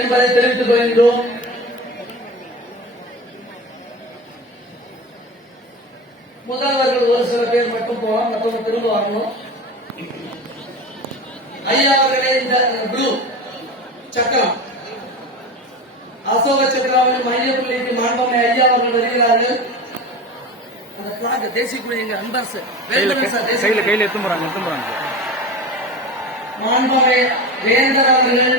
என்பதை தெரிவித்துக் கொள்கின்றோம். முதல்வர்கள் ஒரு சில பேர் மட்டும் போகலாம், மற்றவங்க திரும்ப வரணும். ஐயா அவர்களே, இந்த ப்ளூ சக்கரம் அசோக சக்கராவின் மைய புள்ளிக்கு மாண்பமை ஐயா அவர்கள் வருகிறார்கள். அந்த பிளாக் தேசிய குழு எங்க அன்பரசு கையில எடுத்து போறாங்க. மாண்பமை வேந்தர் அவர்கள்,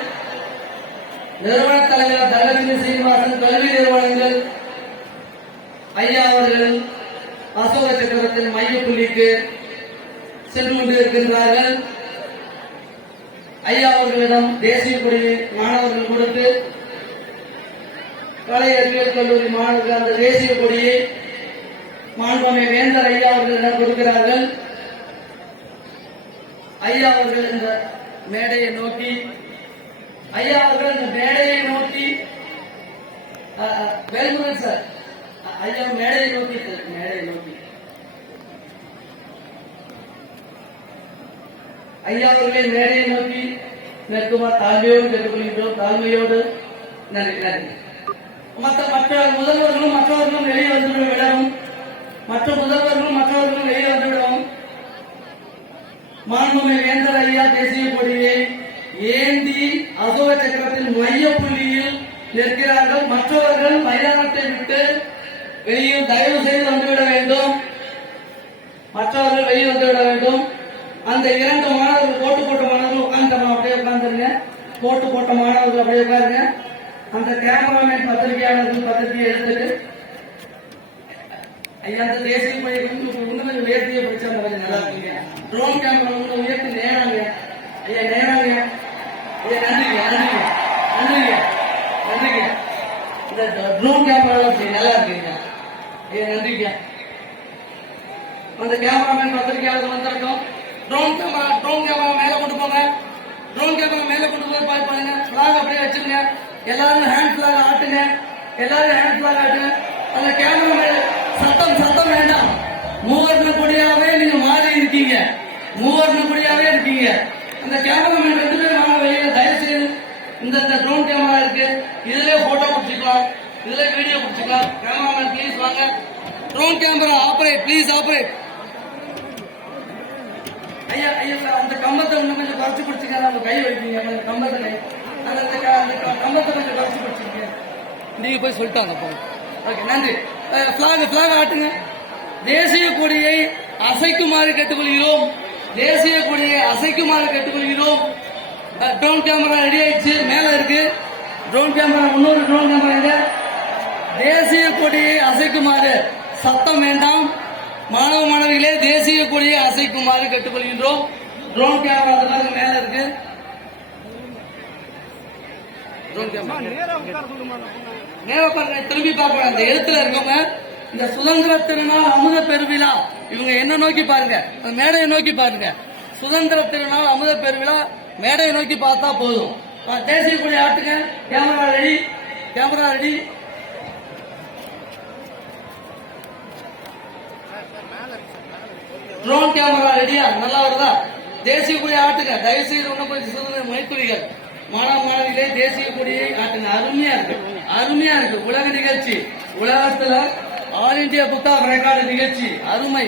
நிறுவன தலைவர் தனலட்சுமி சீனிவாசன், கல்வி நிறுவனங்கள் ஐயா அவர்கள் அசோக சக்கரத்தின் மைய புள்ளிக்கு சென்று கொண்டிருக்கின்றார்கள். ஐயா அவர்களிடம் தேசிய கொடியை மாணவர்கள் கொடுத்து கலை அறிவியல் கல்லூரி மாணவர்கள் அந்த தேசிய கொடியை மாண்புமை வேந்தர் ஐயா அவர்களிடம் கொடுக்கிறார்கள். ஐயா அவர்கள் இந்த மேடையை நோக்கி வேல்முருகன் சார் ஐயா மேடையை நோக்கி ஐயா அவர்களை மேடையை நோக்கி நிற்குமாறு தாழ்மையோடு கேட்டுக்கொள்கின்றோம். தாழ்மையோடு நன்றி. மற்ற முதல்வர்களும் மற்றவர்களும் வெளியே வந்துவிடவும் வெளியே வந்துவிடவும் மாண்புமை வேந்தர் ஐயா தேசிய கொடியை ஏந்தி அசோக சக்கரத்தின் மைய புள்ளியில் நிற்கிறார்கள். மற்றவர்கள் மைதானத்தை விட்டு வெளியில் தயவு செய்து வந்துவிட வேண்டும். அந்த 2 மாணவர்கள் கோட்டு போட்ட மாணவர்கள் உட்கார்ந்து அப்படியே உட்கார்ந்துருங்க. கோட்டு போட்ட மாணவர்கள் அப்படியே உட்காருங்க. அந்த கேமராமேன் பத்திரிகையை எடுத்துட்டு ஐயா அந்த தேசிய கொடியை இன்னும் கொஞ்சம் உயர்த்திய படிச்சா கொஞ்சம் நல்லா இருக்குங்க. ட்ரோன் கேமரா உயர்த்தி நேராங்க ஐயா, நன்றிங்க. இந்த ட்ரோன் கேமரா நல்லா இருக்குங்க ஐயா, நன்றிங்க. அந்த கேமராமேன் பத்திரிகையாளர்கள் வந்திருக்கோம். ட்ரோன் கேமரா மேல கொண்டு போங்க. பாருங்க. பிளாக் அப்படியே வச்சுங்க. எல்லாரும் ஹேண்ட் பிளாக் ஆட்டுங்க. அந்த கேமரா மேல சத்தம் வேண்டாம். மூவர்ண கொடியாவே நீங்க மாறி இருக்கீங்க. அந்த கேமராமேன் 2 பேரும் வாங்க வெளியில. தயவு செய்து இந்த ட்ரோன் கேமரா இருக்கு, இதுல போட்டோ பிடிச்சிக்கலாம், இதுல வீடியோ பிடிச்சிக்கலாம். கேமராமேன் ப்ளீஸ் வாங்க. Drone camera please operate. ஐயா அந்த கம்பத்தை இன்னும் கொஞ்சம் குறைச்சு பிடிச்சிக்க. அந்த கை வைக்கீங்க அந்த கம்பத்தை கொஞ்சம் குறைச்சு பிடிச்சிருக்கீங்க. நீங்க போய் சொல்லிட்டாங்க. ஓகே, நன்றி. பிளாக் ஆட்டுங்க. தேசிய கொடியை அசைக்குமாறு கேட்டுக்கொள்கிறோம். ட்ரோன் கேமரா ரெடி ஆயிடுச்சு, மேல இருக்கு. இன்னொரு ட்ரோன் கேமரா. தேசிய கொடியை அசைக்குமாறு, சத்தம் வேண்டாம். மாணவ மாணவிகளே, தேசிய கொடியை அசைக்குமாறு கேட்டுக்கொள்கின்றோம். ட்ரோன் கேமரா மேல இருக்கு. திரும்பி பார்க்க அந்த எழுத்துல இருக்கவங்க இந்த சுதந்திர திருநாள் அமுத பெருவிழா இவங்க என்ன நோக்கி பாருங்க, மேடையை நோக்கி பாருங்க. சுதந்திர திருநாள் அமுத பெருவிழா மேடையை நோக்கி பார்த்தா போதும். தேசிய கொடி ஆட்டுங்க. Camera ready. ட்ரோன் கேமரா ரெடியா? நல்லா வருதா? தேசிய கொடியை ஆட்டுங்க. தயவு செய்து ஒன்னும் கொஞ்சம் சுதந்திர மைத்துளிகள் மாணவ மாணவிகளே, தேசிய கொடியை ஆட்டுங்க. அருமையா இருக்கு. உலக நிகழ்ச்சி, உலகத்துல all India book of record நிகழ்ச்சி அருமை,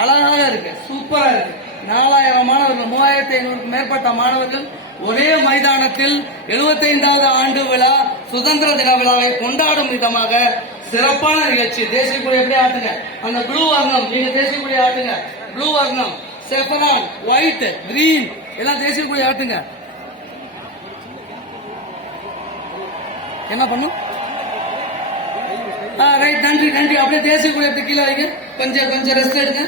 அழகாக இருக்கு, சூப்பரா இருக்கு. 4000 மாணவர்கள், 3500க்கும் மேற்பட்ட மாணவர்கள் ஒரே மைதானத்தில் 75வது ஆண்டு விழா, சுதந்திர தின விழாவை கொண்டாடும் விதமாக சிறப்பான நிகழ்ச்சி. தேசிய கொடி எப்படி ஆட்டுங்க. அந்த ப்ளூ வர்ணம், நீங்க தேசிய கொடி ஆட்டுங்க. ப்ளூ வர்ணம், செஃபரான், ஒயிட், கிரீன் எல்லாம் தேசிய கொடி ஆட்டுங்க. என்ன பண்ணும்? ரைட், நன்றி. அப்படியே தேசிய கொடி எடுத்து கீழே வைங்க. கொஞ்சம் ரெஸ்ட் எடுங்க.